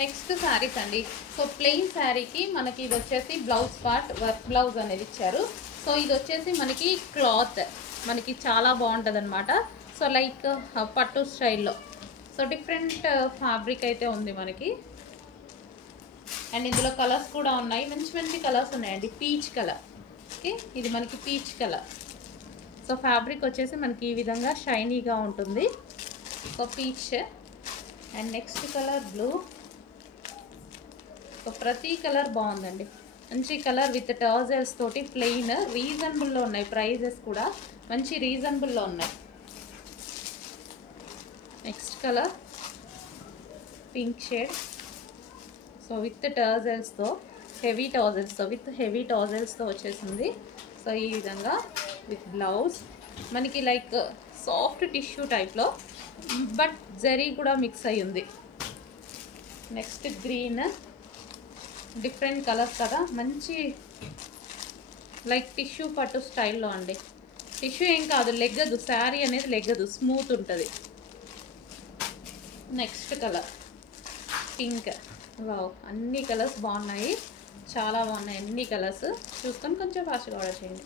Next saris అండి. So plain శారీకి మనకి ఇది వచ్చేసి బ్లౌజ్ పార్ట్ వర్క్ బ్లౌజ్ అనేది ఇచ్చారు. సో ఇది వచ్చేసి మనకి క్లాత్ మనకి చాలా బాగుంటుంది అనమాట. సో లైక్ పట్టు స్టైల్లో. సో డిఫరెంట్ ఫ్యాబ్రిక్ అయితే ఉంది మనకి. అండ్ ఇందులో కలర్స్ కూడా ఉన్నాయి, మంచి మంచి కలర్స్ ఉన్నాయండి. పీచ్ కలర్, ఓకే, ఇది మనకి పీచ్ కలర్. సో ఫ్యాబ్రిక్ వచ్చేసి మనకి ఈ విధంగా షైనీగా ఉంటుంది. So peach and next colour blue. So ప్రతి కలర్ బాగుందండి, మంచి కలర్ విత్ టర్జల్స్ తోటి ప్లెయిన్. రీజనబుల్లో ఉన్నాయి, ప్రైజెస్ కూడా మంచి రీజనబుల్లో ఉన్నాయి. Next colour pink shade. So with టర్జల్స్తో హెవీ టర్జల్స్తో వచ్చేసింది. సో ఈ విధంగా విత్ బ్లౌజ్ మనకి లైక్ సాఫ్ట్ టిష్యూ టైప్లో, బట్ జరీ కూడా మిక్స్ అయ్యి ఉంది. నెక్స్ట్ గ్రీన్, డిఫరెంట్ కలర్స్ కదా, మంచి లైక్ టిష్యూ పట్టు స్టైల్లో అండి. టిష్యూ ఏం కాదు, లెగ్గదు, శారీ అనేది లెగ్గదు, స్మూత్ ఉంటుంది. Next colour pink. వావ్, అన్ని కలర్స్ బాగున్నాయి, చాలా బాగున్నాయి అన్ని కలర్స్. చూసుకొని కొంచెం ఫాస్ట్గా ఆర్డర్ చేయండి.